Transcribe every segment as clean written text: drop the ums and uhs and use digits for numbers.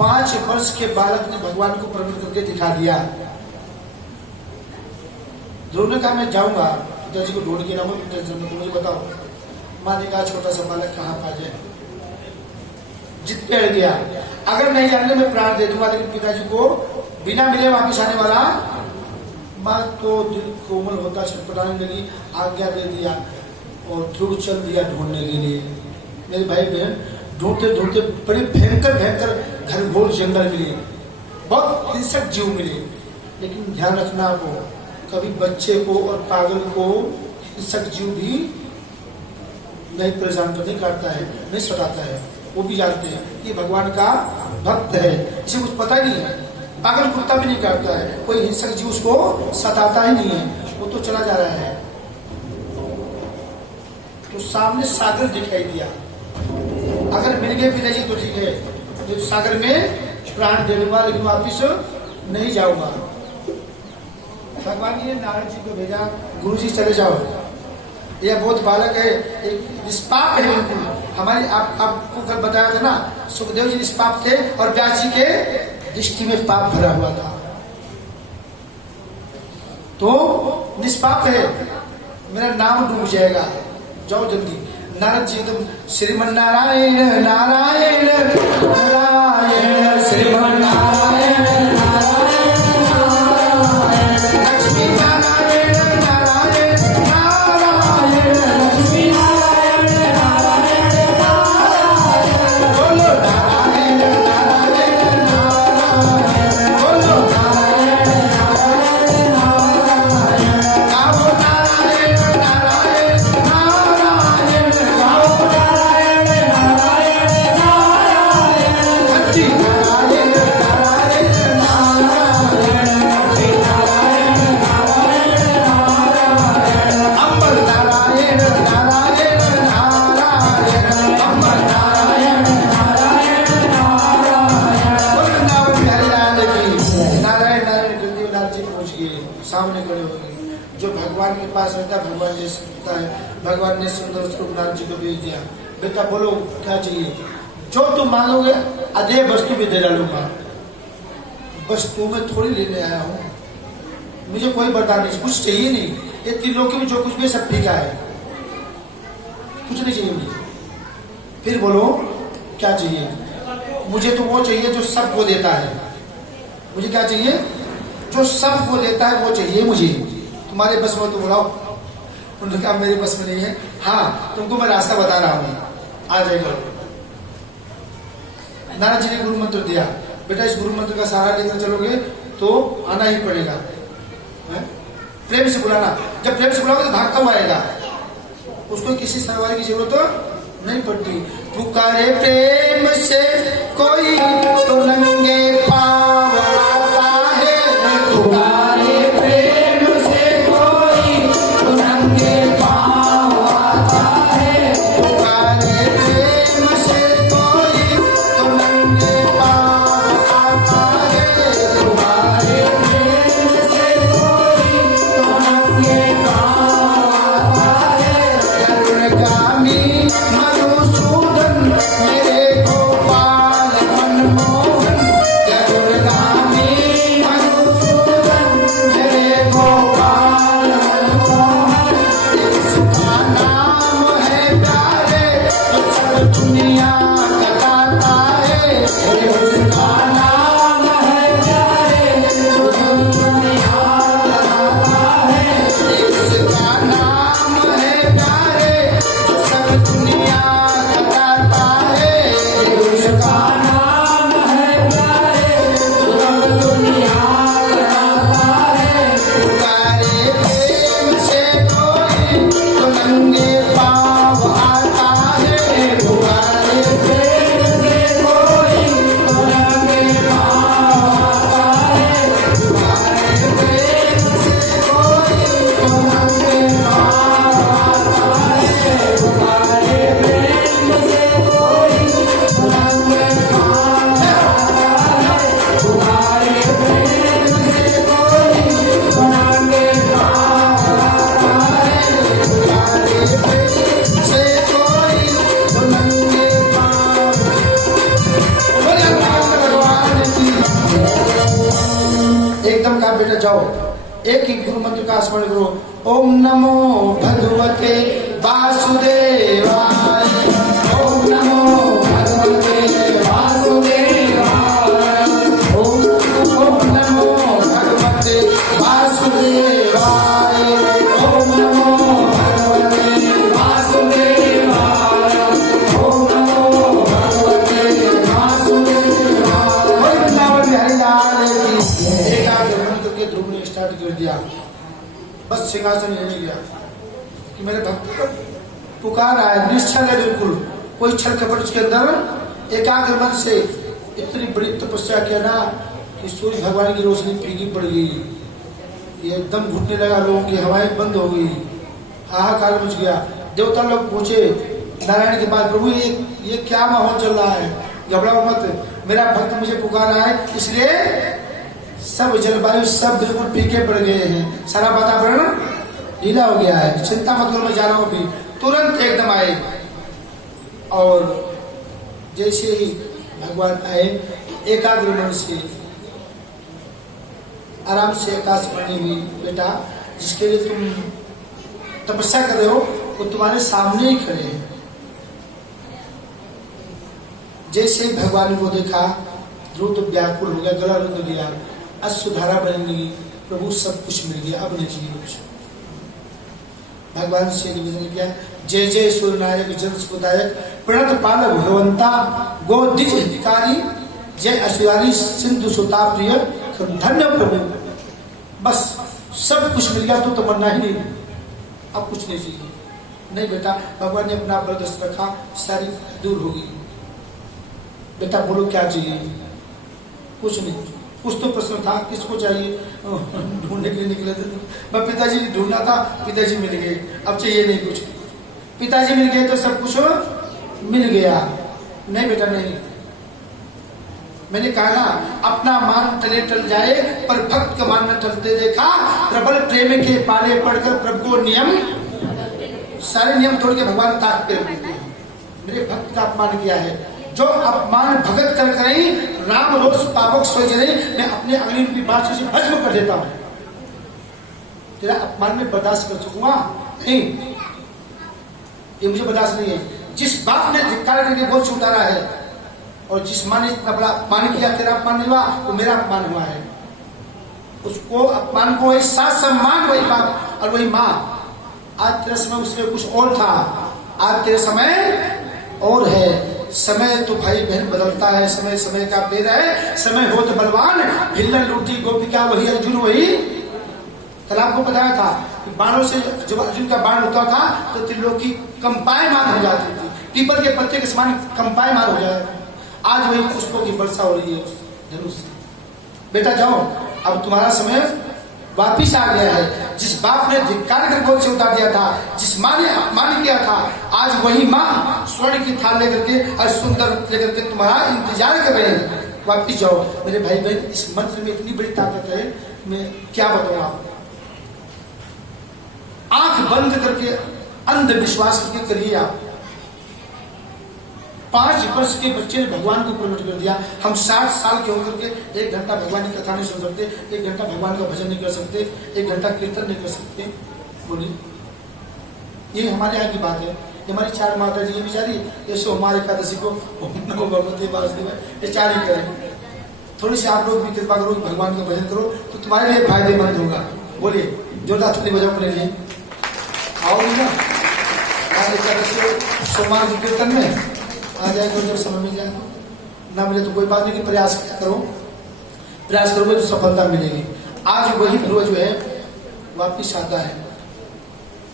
5 वर्ष के बालक ने भगवान को प्रकट करके दिखा दिया। ध्रुव ने कहा मैं जाऊंगा, पिताजी को ढूंढ के लाऊंगा, पिताजी मुझे बताओ। माँ ने कहा छोटा सा बालक कहाँ पा जाए, जिद पे अड़ गया, अगर नहीं जाने मैं प्राण दे दूंगा, लेकिन पिताजी को बिना मिले वापिस आने वाला। माँ तो दिल कोमल होता छटपटाने लगी, आज्ञा दे दिया और ध्रुव चल दिया ढूंढने के लिए। मेरे भाई बहन ढूंढते ढूंढते बड़े भयंकर भयंकर घनघोर जंगल मिले, बहुत हिंसक जीव मिले। लेकिन ध्यान रखना आपको, कभी बच्चे को और पागल को हिंसक जीव भी नहीं परेशान नहीं करता है, नहीं सताता है। वो भी जानते हैं कि भगवान का भक्त है, इसे कुछ पता ही नहीं है। पागल कुत्ता भी नहीं करता है, कोई हिंसक जीव उसको सताता ही नहीं है, वो तो चला जा रहा है। तो सामने सागर दिखाई दिया, अगर मिल गए पिताजी तो ठीक है, तो सागर में प्राण दे दूंगा, लेकिन वापिस नहीं जाऊंगा। भगवान ने नारद जी को भेजा, गुरु जी चले जाओ, यह बहुत बालक है, एक निष्पाप है बिल्कुल। हमारी आपको कल बताया था ना, सुखदेव जी निष्पाप थे और व्यास जी के दृष्टि में पाप भरा हुआ था, तो निष्पाप है, मेरा नाम डूब जाएगा, जाओ जल्दी। नारद जी एकदम श्रीमन नारायण नारायण नारायण श्रीमन नारायण नारायण नारायण लक्ष्मी नारायण नारायण नारायण लक्ष्मी नारायण नारायण नारायण बोलो नारायण नारायण नारायण बोलो नारायण नारायण नारायण गाओ नारायण नारायण नारायण गाओ नारायण नारायण नारायण भक्ति नारायण नारायण नारायण भक्ति नारायण नारायण नारायण अम्बर नारायण नारायण नारायण अम्बर नारायण नारायण नारायण वृंदावन हरियाणा की नारायण नारायण करते हुए नाथ जी पहुंच गए, सामने खड़े हो गए। जो भगवान के पास रहता है भगवान जैसे होता है, भगवान ने सुंदर स्वरूप नाथ जी को भेज दिया, बेटा बोलो क्या चाहिए, जो तुम मांगोगे अधे वस्तु भी दे डालूंगा। वस्तु में थोड़ी लेने आया हूँ, मुझे कोई वरदान नहीं, कुछ चाहिए नहीं, ये त्रिलोकी में जो कुछ भी सब फीका है, कुछ नहीं चाहिए मुझे। फिर बोलो क्या चाहिए, मुझे तो वो चाहिए जो सबको देता है। मुझे क्या चाहिए, जो सबको देता है वो चाहिए मुझे। तुम्हारे बस में तो बुलाओ। उन्होंने कहा मेरे बस में नहीं है, हाँ तुमको मैं रास्ता बता रहा हूँ, आ जाएगा। नारद जी ने गुरु मंत्र दिया, बेटा इस गुरु मंत्र का सहारा लेकर चलोगे तो आना ही पड़ेगा, प्रेम से बुलाना, जब प्रेम से बुलाओगे तो भागता हुआ आएगा, उसको किसी सरवारी की जरूरत नहीं पड़ती। पुकारे प्रेम से कोई तो नंगे पाँव आता है, पुकारे प्रेम से कोई तो नंगे पाँव आता है, पुकारे प्रेम से कोई तो नंगे पाँव आता है, पुकारे प्रेम से कोई तो नंगे पाँव आता है। करुणगामी मधुसूदन मेरे गोपाल कहा बेटा जाओ एक ही गुरु मंत्र का स्मरण करो, ओम नमो भगवते वासुदेवाय, ओम नमो भगवते वासुदेवाय, ओम नमो भगवते वासुदेवाय, ओम नमो भगवते वासुदेवाय, ओम नमो भगवते वासुदेवाय। वृंदावन बिहारी लाल की एकाग्र मंत्र के ध्रुव ने स्टार्ट कर दिया। बस सिंहासन लेने गया कि मेरे भक्त को पुकार आया, निश्चल है बिल्कुल, कोई छल कपट उसके अंदर, एकाग्र मन से इतनी बड़ी तपस्या किया ना कि सूर्य भगवान की रोशनी फीकी पड़ गई, ये एकदम घुटने लगा, लोगों की हवाएं बंद हो गई, हाहाकार मच गया। देवता लोग पूछे नारायण के पास, प्रभु ये क्या माहौल चल रहा है, घबराओ मत, मेरा भक्त मुझे पुकार रहा है, इसलिए सब जलवायु सब बिल्कुल फीके पड़ गए हैं, सारा वातावरण ढीला हो गया है, चिंता मत करो, मैं जा रहा हूं। भी तुरंत एकदम आए और जैसे ही भगवान आए एकाग्र मन से आराम से आकाशवाणी हुई, बेटा जिसके लिए तुम तपस्या कर रहे हो वो तुम्हारे सामने ही खड़े हैं। जैसे ही भगवान को देखा ध्रुव तो व्याकुल हो गया, गला रुंध गया, अश्रुधारा बन गई, प्रभु सब कुछ मिल गया, अब नहीं चाहिए कुछ। भगवान से निवेदन किया, जय जय सूर्यनायक जन सुखदायक प्रणत पाल भगवंता गोदिज हितकारी, जय अश्वारी सिंधु सुता प्रिय धन्य प्रभु। बस सब कुछ मिल गया, तो तमन्ना ही नहीं, अब कुछ नहीं चाहिए। नहीं बेटा, भगवान ने अपना प्रदर्शन रखा, सारी दूर होगी। बेटा बोलो क्या चाहिए? कुछ नहीं, कुछ तो प्रश्न था, किसको चाहिए? ढूंढने के लिए निकले थे, मैं पिताजी ढूंढना था, पिताजी मिल गए, अब चाहिए नहीं कुछ। पिताजी मिल गए तो सब कुछ मिल गया। नहीं बेटा नहीं, मैंने कहा ना, अपना मान टले टल जाए पर भक्त का मान न टलते देखा, प्रबल प्रेम के पाले पड़कर प्रभु को नियम, सारे नियम तोड़ के भगवान ताक पे मेरे भक्त का अपमान किया है, जो अपमान भगत कर करें राम रोष पावक सोच रहे, मैं अपने अग्नि की बात से भस्म कर देता हूं। तेरा अपमान में बर्दाश्त कर सकूंगा नहीं, ये मुझे बर्दाश्त नहीं है। जिस बाप ने धिक्कार करके बोझ उतारा है और जिस माँ ने इतना बड़ा अपमान किया, तेरा अपमान नहीं हुआ, वो मेरा अपमान हुआ है। उसको अपमान को वही साथ सम्मान, वही बाप और वही माँ। आज तेरे समय उसमें कुछ और था, आज तेरे समय और है। समय तो भाई बहन बदलता है, समय समय का पेड़ है, समय हो तो बलवान, भिल्लन लूटी गोपिका वही अर्जुन वही। कल आपको बताया था कि बाणों से जब अर्जुन का बाण होता था तो त्रिलोकी कंपायमान हो जाती थी, पीपल के पत्ते के समान कंपायमान हो जाता था। आज वही पुष्पों की वर्षा हो रही है धनुष से। बेटा जाओ, अब तुम्हारा समय वापिस आ गया है। जिस बाप ने धिक्कार कर गोद से उतार दिया था, जिस माँ ने अपमान किया था, आज वही माँ स्वर्ण की थाल लेकर के और सुंदर लेकर के तुम्हारा इंतजार कर रहे हैं। वापिस जाओ मेरे भाई बहन, इस मंत्र में इतनी बड़ी ताकत है, मैं क्या बताऊं आपको। आंख बंद करके अंधविश्वास करके करिए आप। 5 वर्ष के बच्चे ने भगवान को प्रकट कर दिया। हम 60 साल के होकर के 1 घंटा भगवान की कथा नहीं सुन सकते, 1 घंटा भगवान का भजन नहीं कर सकते, 1 घंटा कीर्तन नहीं कर सकते। बोलिए, ये हमारे यहाँ की बात है। हमारी 4 माता जी बेचारी ये सोमवार एकादशी को नमो भगवते वासुदेवाय ये 4 ही करें। थोड़ी सी आप लोग भी कृपा करो, भगवान का भजन करो तो तुम्हारे लिए फायदेमंद होगा। बोलिए जोरदार ताली बजाओ अपने लिए। आओ ना सोमवार के कीर्तन में आ जाएगा, जब समय मिल जाए ना मिले तो कोई बात नहीं, प्रयास करो, प्रयास करोगे तो सफलता मिलेगी। आज वही ध्रुव जो है वापिस आता है।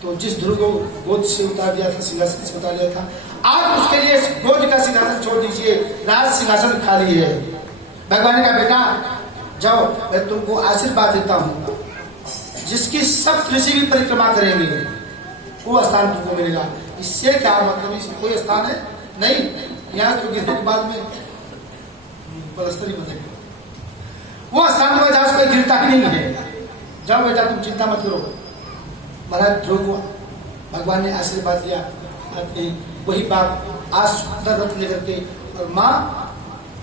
तो जिस ध्रुव को गोद से उतार दिया था, सिंहासन से उतार दिया था, आज उसके लिए गोद का सिंहासन छोड़ दीजिए, राज सिंहासन खाली है। भगवान का बेटा जाओ, मैं तुमको आशीर्वाद देता हूँ, जिसकी सब ऋषि भी परिक्रमा करेंगे वो स्थान तुमको मिलेगा। इससे क्या मतलब, कोई स्थान है नहीं, यहाँ तो गिरने के बाद में पलस्तर ही बनेगा, वो स्थान में जहां कोई गिरता ही नहीं है। जाओ बेटा तुम चिंता मत करो। महाराज ध्रुव को भगवान ने आशीर्वाद दिया, वही बात आज सुंदर रथ लेकर के, और माँ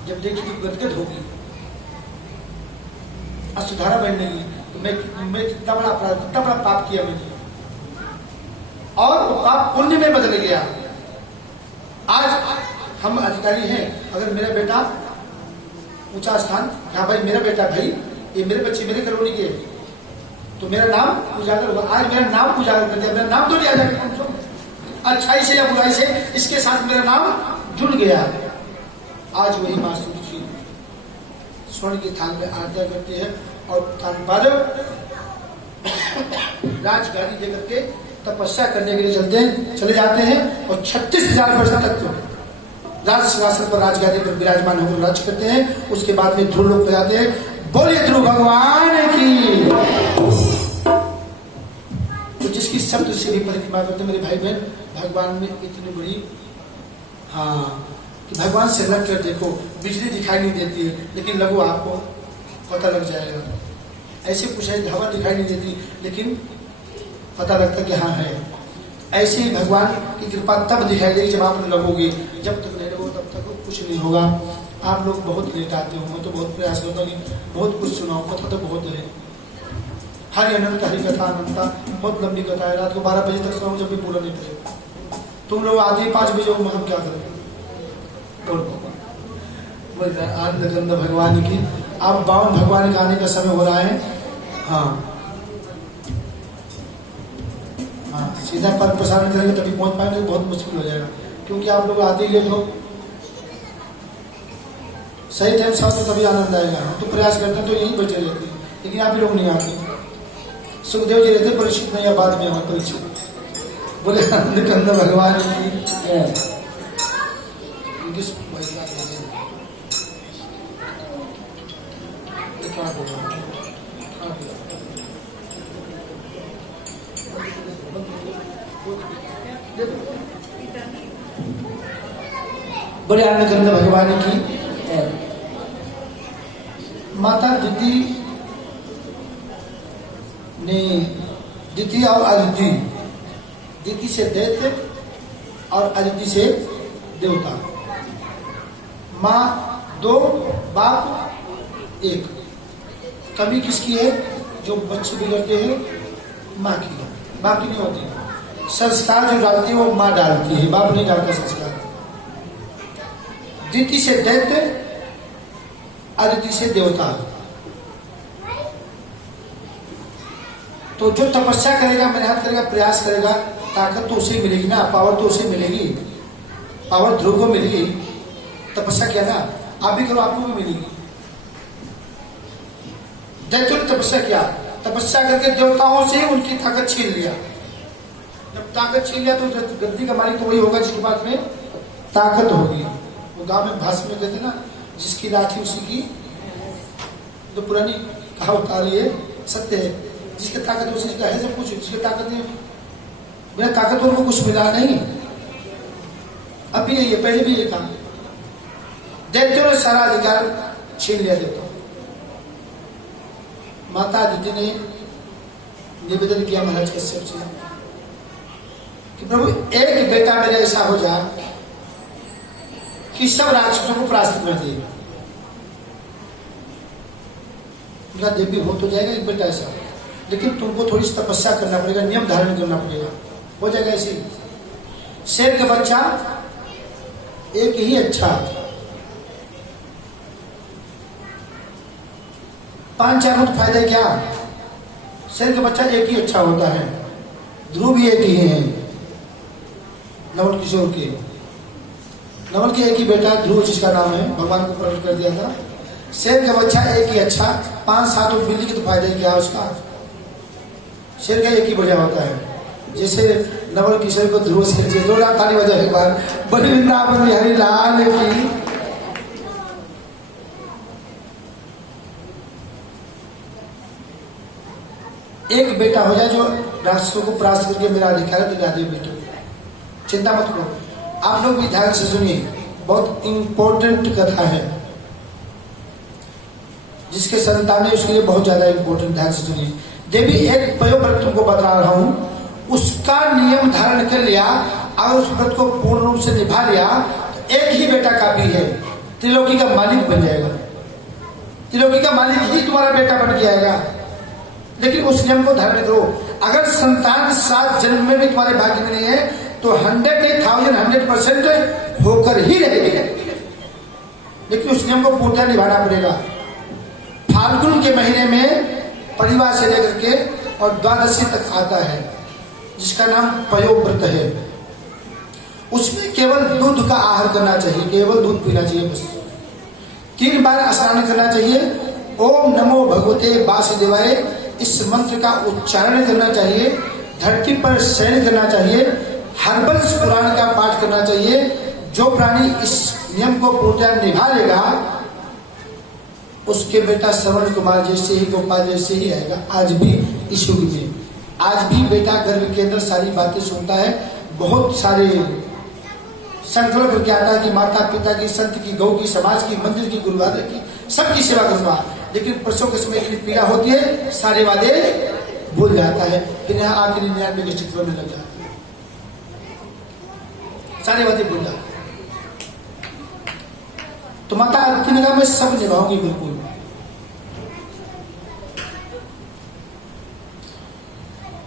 जब देखी तो गदगद होगी। असुधारा बनने लगी तो मैं कितना बड़ा अपराध, कितना बड़ा पाप किया मैंने, और वो पाप पुण्य में बदल गया। आज हम अधिकारी हैं, अगर मेरा बेटा ऊंचा स्थान, हाँ भाई मेरा बेटा, भाई ये मेरे बच्चे मेरे कॉलोनी के, तो मेरा नाम उजागर हुआ। आज मेरा नाम उजागर कर दिया, मेरा नाम तो लिया जाएगा, अच्छाई से या बुराई से इसके साथ मेरा नाम जुड़ गया। आज वही माँ सूची स्वर्ण के थान में आज्ञा करती है और थान पर राजगाड़ी लेकर के तपस्या करने के लिए चले जाते हैं और 36,000 वर्ष तक राज सिंहासन पर राजगादी पर विराजमान होकर राज करते हैं। उसके बाद में ध्रुव लोग बजाते हैं, बोलिए ध्रुव भगवान की। तो जिसकी शब्द से भी परिक्रमा करते मेरे भाई बहन, भगवान में इतनी बड़ी, हाँ कि भगवान से लग कर देखो, बिजली दिखाई नहीं देती है लेकिन लघु आपको पता लग जाएगा। ऐसे कुछ है, हवा दिखाई नहीं देती लेकिन पता लगता कि हाँ है। ऐसे ही भगवान की कृपा तब दिखाई देगी जब आप लगोगे, जब तक नहीं लगो तब तक कुछ नहीं होगा। आप लोग बहुत लेट आते हो, मैं तो बहुत प्रयास करता हूँ कि बहुत कुछ सुनाऊँ, कथा तो बहुत है, हरि अनंत हरि कथा अनंता, बहुत लंबी कथा है। रात को 12 बजे तक सुनाऊँ जब भी पूरा नहीं करेगा। तुम लोग आधे 5 बजे हो, हम क्या करें। आनंद भगवान की, आप 52 भगवान के आने का समय हो रहा है। हाँ हाँ, सीधा पर प्रसारण करेंगे तभी पहुंच पाएंगे, बहुत मुश्किल हो जाएगा क्योंकि आप लोग आते ही लेट हो। सही टाइम से तो तभी आनंद आएगा। हम तो प्रयास करते हैं तो यहीं बैठे रहते हैं, लेकिन आप ही लोग नहीं आते। सुखदेव जी रहते परीक्षित नहीं, या बाद में हमारे परीक्षित। बोले आनंद कंद भगवान की। बड़े आनंद कंद भगवान की। माता दिति ने, दिति और अदिति, दिति से दैत्य और अदिति से देवता, माँ 2 बाप 1। कमी किसकी है? जो बच्चे बिगड़ते हैं माँ की है, बाप की नहीं होती। संस्कार जो डालती है वो माँ डालती है, बाप नहीं डालता संस्कार। दिति से दैत्य, अदिति से देवता। तो जो तपस्या करेगा, मेहनत करेगा, प्रयास करेगा, ताकत तो उसे मिलेगी ना, पावर तो उसे मिलेगी, पावर ध्रुव को मिलेगी। तपस्या किया ना, आप भी करो, आपको भी मिलेगी। दैत्यों ने तपस्या किया, तपस्या करके देवताओं से उनकी ताकत छीन लिया। जब ताकत छीन लिया तो गद्दी का मालिक तो वही होगा जिसके पास में ताकत होगी। वो गांव में भाषण में कहते ना, जिसकी लाठी उसी की, जो पुरानी कहावत आ रही है, सत्य है। जिसकी ताकत उसी का है सब कुछ, जिसकी ताकत नहीं, बिना ताकतवर को कुछ मिला नहीं। अभी ये पहले भी ये था, दैत्यों ने सारा अधिकार छीन लिया देवता। माता अदिति ने निवेदन किया महाराज कश्यप से कि प्रभु एक बेटा मेरे ऐसा हो जाए कि सब राक्षसों को परास्त कर दे। देवी हो तो जाएगा एक बेटा ऐसा, लेकिन तुमको थोड़ी सी तपस्या करना पड़ेगा, नियम धारण करना पड़ेगा, हो जाएगा ऐसे। शेर का बच्चा एक ही अच्छा, 5-4 हो तो फायदा क्या? शेर का बच्चा एक ही अच्छा होता है। ध्रुव भी एक ही है, नवल किशोर के, नवल के एक ही बेटा ध्रुव जिसका नाम है, भगवान को प्रकट कर दिया था। शेर का बच्चा एक ही अच्छा, 5-7 हो बिल्ली की तो फायदा क्या उसका? शेर का एक ही बढ़िया होता है। जैसे नवल किशोर को ध्रुव शेर जी, 2 लाख ताली बजा एक बार, बड़ी वृंदावन बिहारी लाल की। एक बेटा हो जाए जो राष्ट्रों को परास्त करके मेरा अधिकार दिला दे। बेटो चिंता मत करो, आप लोग भी ध्यान से सुनिए, बहुत इंपॉर्टेंट कथा है। जिसके संतान है उसके लिए बहुत ज्यादा इंपॉर्टेंट, ध्यान से सुनिए। देवी एक व्रत तुमको बता रहा हूं, उसका नियम धारण कर लिया और उस व्रत को पूर्ण रूप से निभा लिया, एक ही बेटा काफी है, त्रिलोकी का मालिक बन जाएगा। त्रिलोकी का मालिक ही तुम्हारा बेटा बन के आएगा, लेकिन उस नियम को धारण करो। अगर संतान 7 जन्म में भी तुम्हारे भाग्य में नहीं है तो 100% होकर ही रहेगी, लेकिन उस नियम को पूर्णतः निभाना पड़ेगा। फाल्गुन के महीने में परिवार से लेकर के और द्वादशी तक आता है जिसका नाम पयोव्रत है। उसमें केवल दूध का आहार करना चाहिए, केवल दूध पीना चाहिए बस। 3 बार स्नान करना चाहिए। ओम नमो भगवते वासुदेवाय इस मंत्र का उच्चारण करना चाहिए। धरती पर शयन करना चाहिए। हरबंश पुराण का पाठ करना चाहिए। जो प्राणी इस नियम को पूर्णतः निभा लेगा उसके बेटा श्रवण कुमार जैसे ही, गोपाल जैसे ही आएगा। आज भी इस युग में आज भी बेटा गर्भ के अंदर सारी बातें सुनता है। बहुत सारे संकल्प करके आता है कि माता पिता की, संत की, गौ की, समाज की, मंदिर की, गुरुद्वारे की, सबकी सेवा करूंगा। लेकिन प्रसव के समय इतनी पीड़ा होती है, सारे वादे भूल जाता है। फिर यहाँ आकर 99 के चित्रों में लग जाता है, सारे वादे भूल जाते हैं। तो माता आरती ने कहा मैं सब निभाऊंगी बिल्कुल।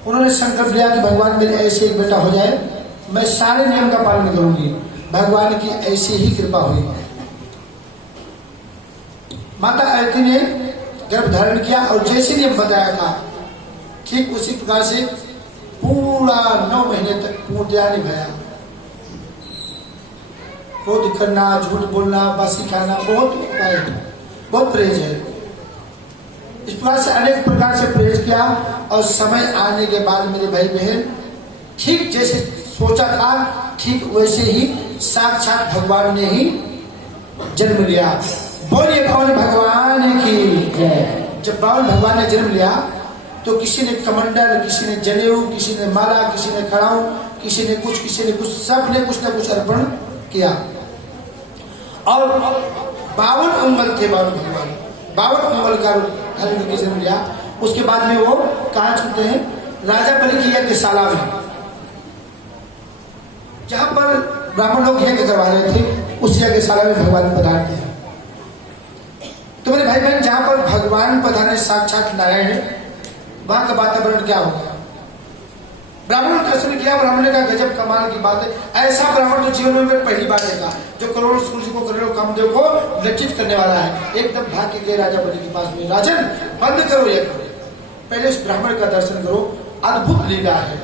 उन्होंने संकल्प लिया कि भगवान मेरे ऐसे एक बेटा हो जाए, मैं सारे नियम का पालन करूंगी। भगवान की ऐसी ही कृपा हुई। माता आरती ने गर्भ धारण किया और जैसे नियम बताया था ठीक उसी प्रकार से पूरा 9 महीने तक पूर्णतः निभाया। क्रोध करना, झूठ बोलना, बासी खाना बहुत परहेज है। इस प्रकार से अनेक प्रकार से परहेज किया और समय आने के बाद मेरे भाई बहन ठीक जैसे सोचा था ठीक वैसे ही साक्षात भगवान ने ही जन्म लिया। बोलिए पवन भगवान की जय। जब पवन भगवान ने जन्म लिया तो किसी ने कमंडल, किसी ने जनेऊ, किसी ने माला, किसी ने खड़ाऊ, किसी ने कुछ, सब ने कुछ न कुछ अर्पण किया। और 52 अंगल थे भगवान, 52 अंगल का धारण करके जन्म लिया। उसके बाद में वो कहाँ चलते हैं? राजा बलि की यज्ञशाला में, जहां पर ब्राह्मण लोग यज्ञ करवा रहे थे, उस यज्ञशाला में भगवान पधारते हैं। तो मेरे भाई बहन, जहां पर भगवान पधारे साक्षात नारायण है, वहां का वातावरण क्या होगा? ब्राह्मण ने दर्शन किया, ब्राह्मण ने कहा गजब कमाल की बात है। ऐसा ब्राह्मण तो जीवन में पहली बार देखा जो करोड़ों सूर्य को, करोड़ों कामदेव को लज्जित करने वाला है। एकदम भाग के गए राजा बलि के पास में, राजन बंद करो ये, पहले उस ब्राह्मण का दर्शन करो, अद्भुत लीला है।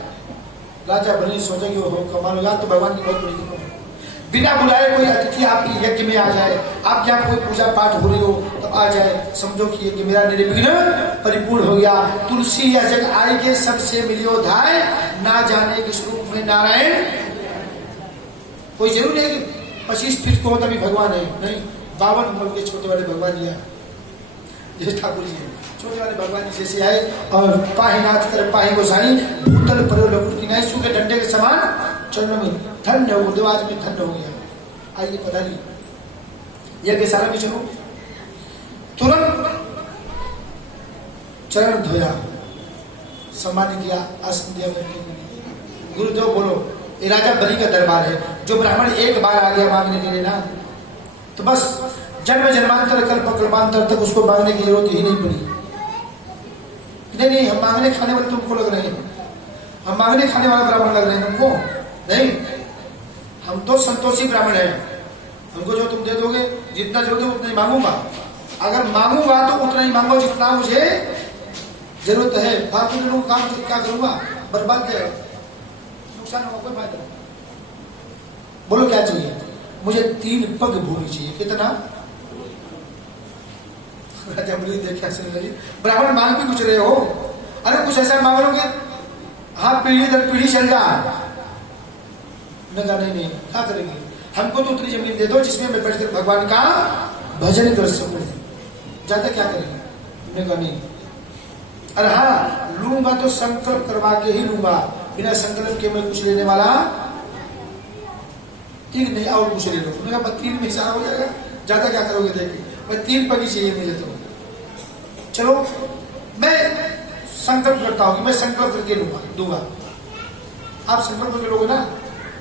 राजा बलि सोचा कि हो कमाल होगा तो भगवान की बहुत बड़ी कृपा है। बिना बुलाए कोई अतिथि आपकी यज्ञ में आ जाए, आप यहाँ कोई पूजा पाठ हो रही हो तो आ जाए, समझो कि यज्ञ मेरा निर्विघ्न परिपूर्ण हो गया। तुलसी यह जग आए के सबसे मिलियो धाय, ना जाने किस रूप में नारायण। कोई जरूर नहीं कि 25 फीट को हो तभी भगवान है, नहीं। 52 उम्र के छोटे वाले भगवान जी जैसे ठाकुर जी छोटे वाले भगवान जी जैसे आए और पाही नाथ कर पाही गोसाई भूतल पर लोग सूखे डंडे के समान चरणों में धन्य हो, देवाज में धन्य हो गया। आइए पता नहीं यज्ञ सारा भी चलो, तुरंत चरण धोया, सम्मान किया, आसन दिया। गुरुदेव बोलो, ये राजा बलि का दरबार है। जो ब्राह्मण एक बार आ गया मांगने के लिए ना, तो बस जन्म जन्मांतर कल्प कल्पांतर तक उसको मांगने की जरूरत ही नहीं पड़ी। नहीं, हम मांगने खाने वाले तुमको लग रहे हैं, हम मांगने खाने वाला ब्राह्मण लग रहे हैं तुमको? नहीं, हम तो संतोषी ब्राह्मण हैं। हमको जो तुम दे दोगे, जितना दोगे उतना ही मांगूंगा। अगर मांगूंगा तो उतना ही मांगो जितना मुझे जरूरत है। फालतू के लोग काम क्या करूंगा, बर्बाद करेगा, नुकसान होगा, कोई फायदा नहीं। बोलो क्या चाहिए? मुझे 3 पग भूमि चाहिए। कितना? राजा बलि देखा सुन रही, ब्राह्मण मांग भी कुछ रहे हो, अरे कुछ ऐसा मांग लोगे हाँ पीढ़ी दर पीढ़ी चल रहा। मैं कहा नहीं, क्या करेंगे? हमको तो उतनी जमीन दे दो जिसमें मैं बैठकर भगवान का भजन कर सकूं, ज्यादा क्या करेंगे? मैं कहा नहीं। अरे हाँ लूंगा तो संकल्प करवा के ही लूंगा, बिना संकल्प के मैं कुछ लेने वाला ठीक नहीं। और कुछ ले लो। मैंने कहा 3 में सारा हो जाएगा, ज्यादा क्या करोगे? देखिए मैं 3 पगी चाहिए मुझे तो। चलो मैं संकल्प करता हूं कि मैं संकल्प करके दूंगा। आप संकल्प करके लोगे ना,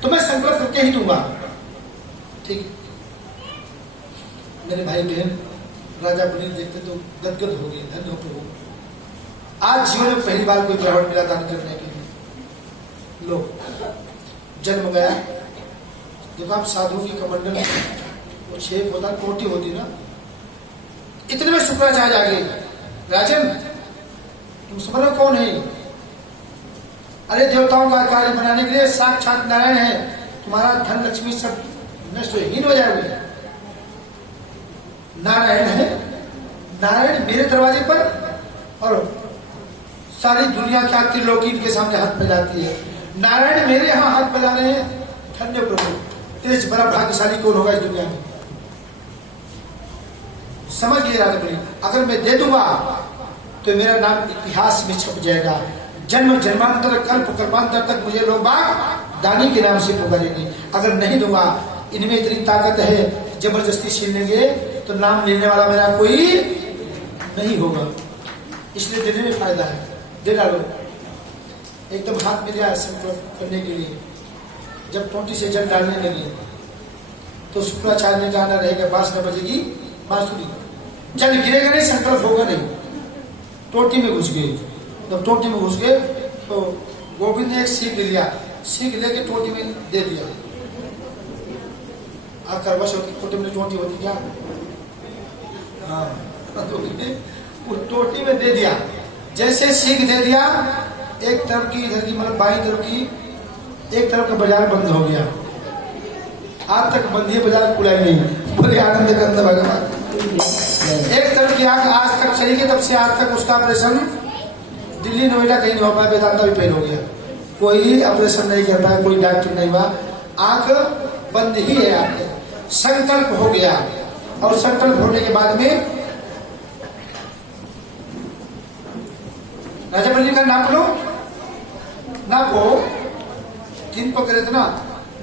तो मैं संकल्प करके ही दूंगा। ठीक मेरे भाई बहन, राजा बलि देखते तो गदगद हो गए, धन्य हो प्रभु, आज जीवन में पहली बार कोई ब्राह्मण मिला दान करने के लिए। लो जन्म गया। देखो आप साधुओं की कमंडल वो शेप होता, कोटी होती ना, इतने में शुक्राचार्य आ गए, राजन तुम समझ लो कौन है? अरे देवताओं का कार्य बनाने के लिए साक्षात नारायण है, तुम्हारा धन लक्ष्मी सब नष्ट हीन हो जाएगी। नारायण है, नारायण मेरे दरवाजे पर, और सारी दुनिया क्या त्रिलोकी के सामने हाथ फैलाती है। नारायण मेरे यहाँ हाथ फैला रहे हैं, धन्य प्रभु, तेज बड़ा भाग्यशाली कौन होगा इस दुनिया में? समझ गए राजा बलि, अगर मैं दे दूंगा तो मेरा नाम इतिहास में छप जाएगा, जन्म जन्मांतर कल्प कल्पांतर तक मुझे लोग बाग दानी के नाम से पुकारेंगे। अगर नहीं दूंगा, इनमें इतनी ताकत है, जबरदस्ती छीन लेंगे तो नाम लेने वाला मेरा कोई नहीं होगा, इसलिए देने में फायदा है। दे डालो, एकदम हाथ में दिया संकल्प करने के लिए। जब टोटी से जल डालने लगी तो शुक्राचार्य ने गाना रहेगा, बांस न बजेगी बांसुरी, जल गिरेगा नहीं, संकल्प होगा नहीं। टोटी में घुस गए, जब टोटी में घुस गए तो गोविंद ने एक सीख लिया, सीख लेके टोटी में दे दिया। आकर बस टोटी में टोटी होती क्या, हाँ, टोटी में दे दिया। जैसे सीख दे दिया, एक तरफ की इधर की मतलब बाई तरफ की एक तरफ का बाजार बंद हो गया। आज तक बंद है बाजार, खुला नहीं, बड़े आनंद के अंदर भगवान। एक तरफ की आंख आज तक चली गई, तब से आज तक उसका ऑपरेशन दिल्ली नोएडा कहीं नहीं हो पाया, वेदांता भी फेल हो गया, कोई ऑपरेशन नहीं कर पाया, कोई डॉक्टर नहीं हुआ, आंख बंद ही है आपके। संकल्प हो गया, और संकल्प होने के बाद में राजा बलि का नाप लो, नापो, तीन पग करे थे ना,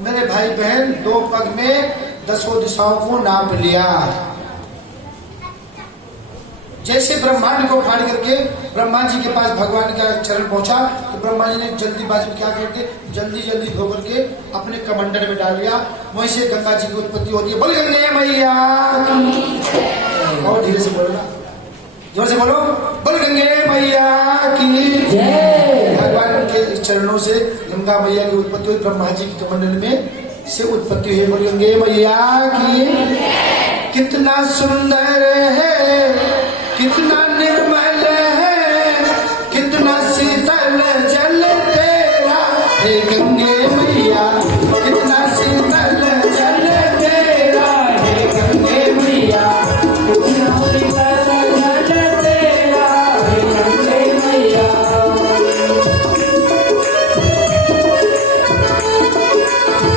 मेरे भाई बहन, दो पग में 10 दिशाओं को नाप लिया। जैसे ब्रह्मांड को फाड़ करके ब्रह्मा जी के पास भगवान का चरण पहुंचा, तो ब्रह्मा जी ने जल्दीबाजी में क्या करके जल्दी जल्दी धो करके अपने कमंडल में डाल दिया। वहीं से गंगा जी की उत्पत्ति होती है। बोल गंगे मैया, और धीरे से बोलो ना, जोर से बोलो, बोल गंगे मैया की जय। भगवान के चरणों से गंगा मैया की उत्पत्ति हुई, ब्रह्मा जी के कमंडल में से उत्पत्ति हुई। बोल गंगे मैया की। कितना सुंदर है